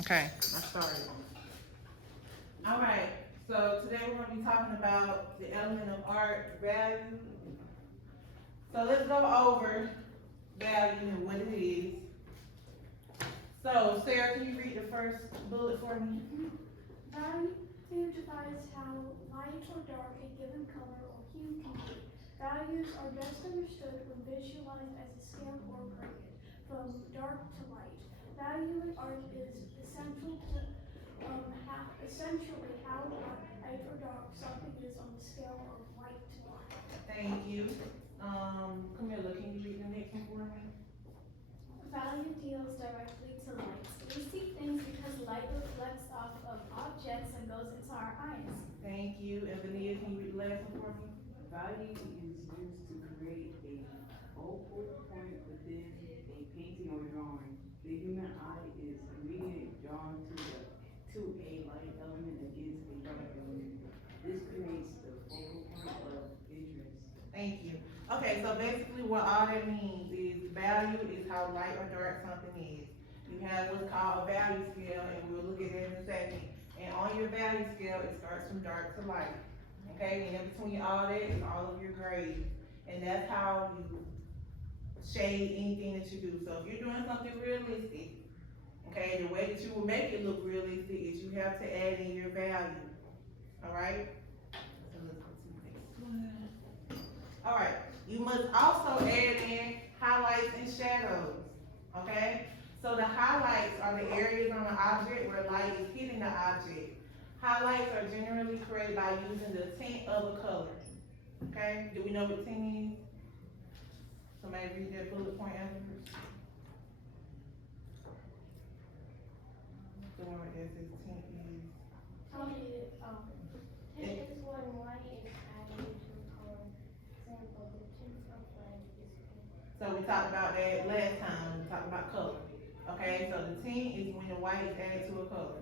Okay, I started. All right, so today we're gonna be talking about the element of art, value. So let's go over value and what it is. So Sarah, can you read the first bullet for me? Value defines how light or dark a given color or hue can be. Values are best understood when visualized as a scale or gradient, from dark to light. Value in art is essential to essentially how light or dark something is on the scale of light to dark. Thank you. Camilla, can you read the next one for me? Value deals directly to light. We see things because light reflects off of objects and goes into our eyes. Thank you. And Vanilla, can you read the last one for me? Value is used to create a focal point within a painting or drawing. The human eye is immediately drawn to a light element against a dark element. This creates the focal point of interest. Thank you. Okay, so basically what all that means is value is how light or dark something is. You have what's called a value scale, and we'll look at that in a second. And on your value scale, it starts from dark to light. Okay, and in between all that is all of your grades. And that's how you shade anything that you do. So if you're doing something realistic, okay, the way that you will make it look realistic is you have to add in your value. Alright? So let's go to the next one. Alright, you must also add in highlights and shadows. Okay? So the highlights are the areas on the object where light is hitting the object. Highlights are generally created by using the tint of a color. Okay? Do we know what tint is? Somebody read that bullet point afterwards. The one that says tint is. Tint is when light is added to a color. Example, the tint of red is pink. So we talked about that last time, we talked about color. Okay, so the tint is when the white is added to a color.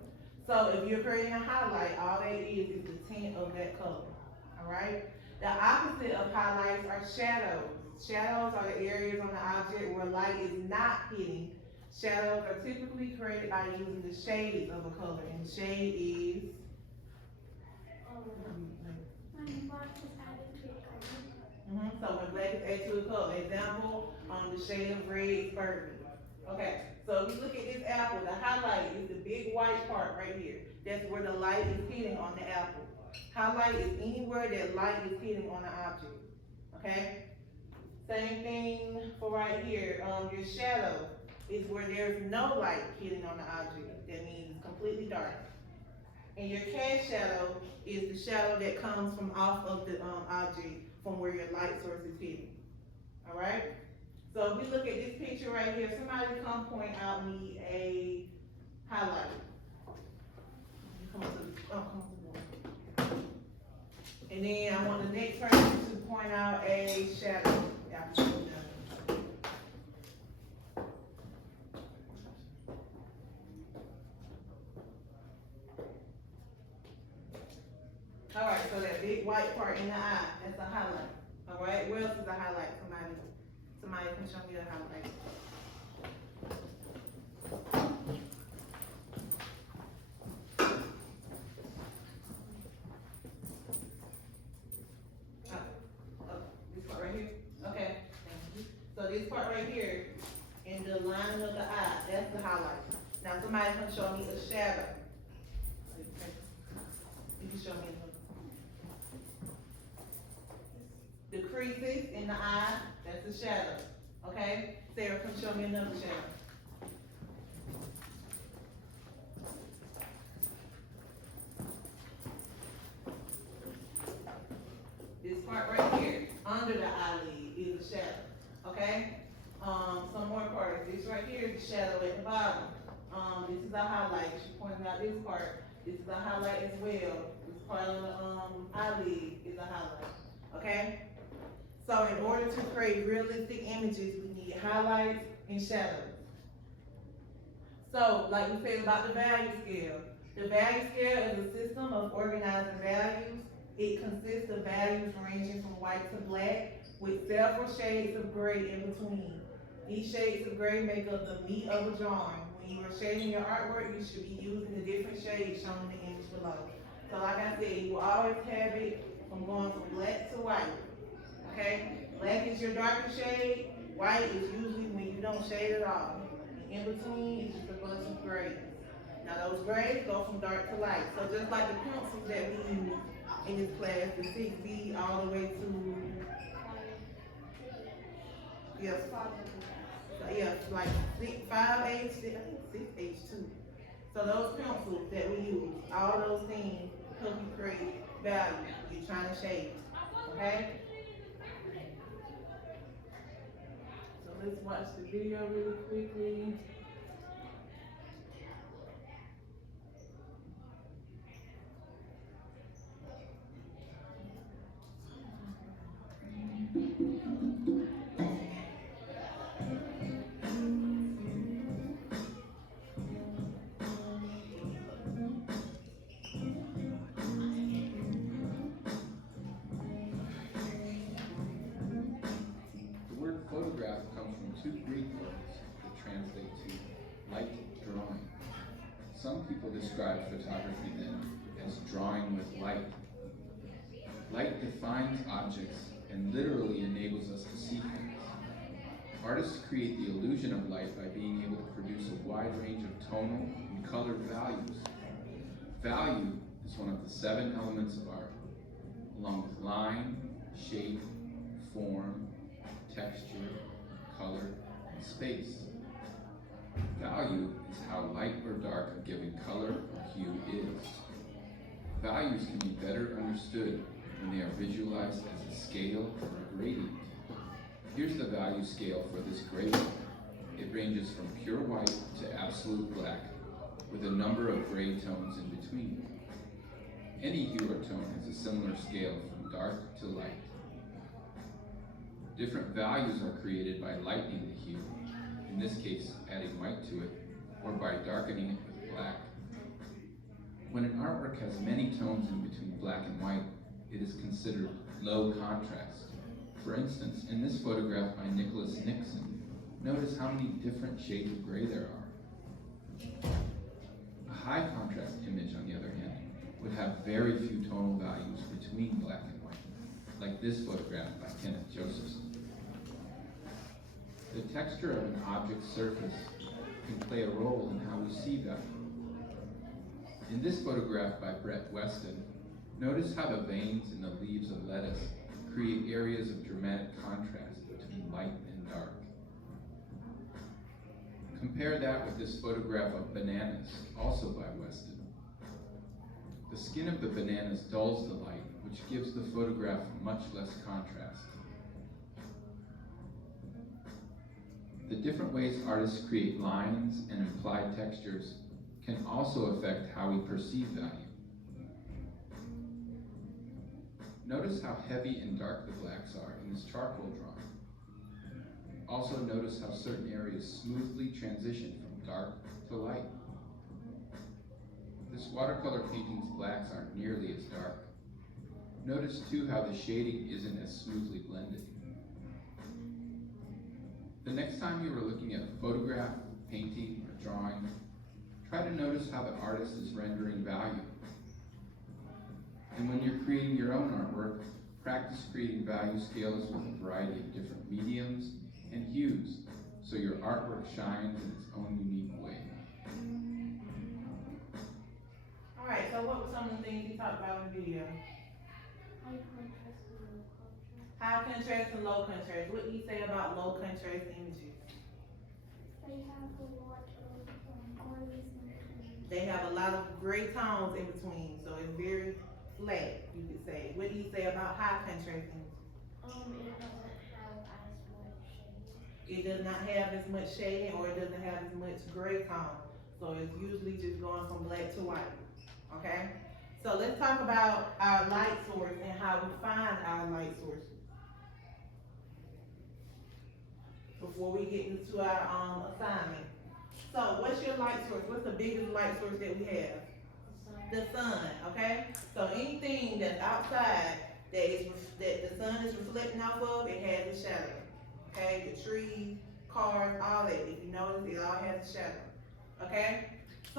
So if you're creating a highlight, all that is the tint of that color. Alright? The opposite of highlights are shadows. Shadows are the areas on the object where light is not hitting. Shadows are typically created by using the shades of a color, and the shade is. When black is added to a color. So when black is added to a color, example, the shade of red is burgundy. Okay, so if you look at this apple, the highlight is the big white part right here. That's where the light is hitting on the apple. Highlight is anywhere that light is hitting on the object. Okay? Same thing for right here. Your shadow is where there's no light hitting on the object. That means it's completely dark. And your cast shadow is the shadow that comes from off of the object from where your light source is hitting. Alright? So if we look at this picture right here, somebody come point out me a highlight. Come to the board. And then I want the next person to point out a shadow. After you're done. Alright, so that big white part in the eye, that's a highlight. Alright, where else is a highlight? Somebody can show me the highlight. This part right here? Okay, thank you. So this part right here, in the lining of the eye, that's the highlight. Now somebody can show me a shadow. You can show me the creases in the eye, that's the shadow. Okay? Sarah, come show me another shadow. This part right here, under the eyelid, is a shadow. Okay? Some more parts. This right here is the shadow at the bottom. This is a highlight. She pointed out this part. This is a highlight as well. This part of the eyelid is a highlight. Okay? So in order to create realistic images, we need highlights and shadows. So, like we said about the value scale, the value scale is a system of organizing values. It consists of values ranging from white to black, with several shades of gray in between. These shades of gray make up the meat of a drawing. when you are shading your artwork, you should be using the different shades shown in the image below. So like I said, you will always have it from going from black to white, okay? Black is your darker shade, white is usually when you don't shade at all. And in between is just a bunch of grays. Now those grays go from dark to light. So just like the pencils that we use in this class, the 6B all the way to, yes, like 5H, I think 6H too. So those pencils that we use, all those things help you create value. You're trying to shade, okay? So let's watch the video really quickly. The word photograph comes from two Greek words that translate to light drawing. Some people describe photography then as drawing with light. Light defines objects and literally enables us to see things. Artists create the illusion of light by being able to produce a wide range of tonal and colored values. Value is one of the 7 elements of art, along with line, shape, form, texture, color, and space. Value is how light or dark a given color or hue is. Values can be better understood when they are visualized as a scale or a gradient. Here's the value scale for this gradient. It ranges from pure white to absolute black, with a number of gray tones in between. Any hue or tone has a similar scale from dark to light. Different values are created by lightening the hue, in this case adding white to it, or by darkening it with black. When an artwork has many tones in between black and white, it is considered low contrast. For instance, in this photograph by Nicholas Nixon, notice how many different shades of gray there are. A high contrast image, on the other hand, would have very few tonal values between black and white, like this photograph by Kenneth Josephson. The texture of an object's surface can play a role in how we see value. In this photograph by Brett Weston, notice how the veins in the leaves of lettuce create areas of dramatic contrast between light and dark. Compare that with this photograph of bananas, also by Weston. The skin of the bananas dulls the light, which gives the photograph much less contrast. The different ways artists create lines and implied textures can also affect how we perceive value. Notice how heavy and dark the blacks are in this charcoal drawing. Also notice how certain areas smoothly transition from dark to light. This watercolor painting's blacks aren't nearly as dark. Notice too how the shading isn't as smoothly blended. The next time you are looking at a photograph, painting, or drawing, try to notice how the artist is rendering value. And when you're creating your own artwork, practice creating value scales with a variety of different mediums and hues, so your artwork shines in its own unique way. Alright, so what were some of the things you talked about in the video? High contrast and low contrast. What do you say about low contrast images? They have a lot of grays in between. They have a lot of gray tones in between, so it's very flat, you could say. What do you say about high contrast images? It doesn't have as much shading. It does not have as much shading, or it doesn't have as much gray tone. So it's usually just going from black to white, okay? So let's talk about our light source and how we find our light source. Before we get into our assignment. So what's your light source? What's the biggest light source that we have? The sun, okay? So anything that's outside that the sun is reflecting off of, it has a shadow. Okay, the trees, cars, all that. If you notice, it all has a shadow. okay?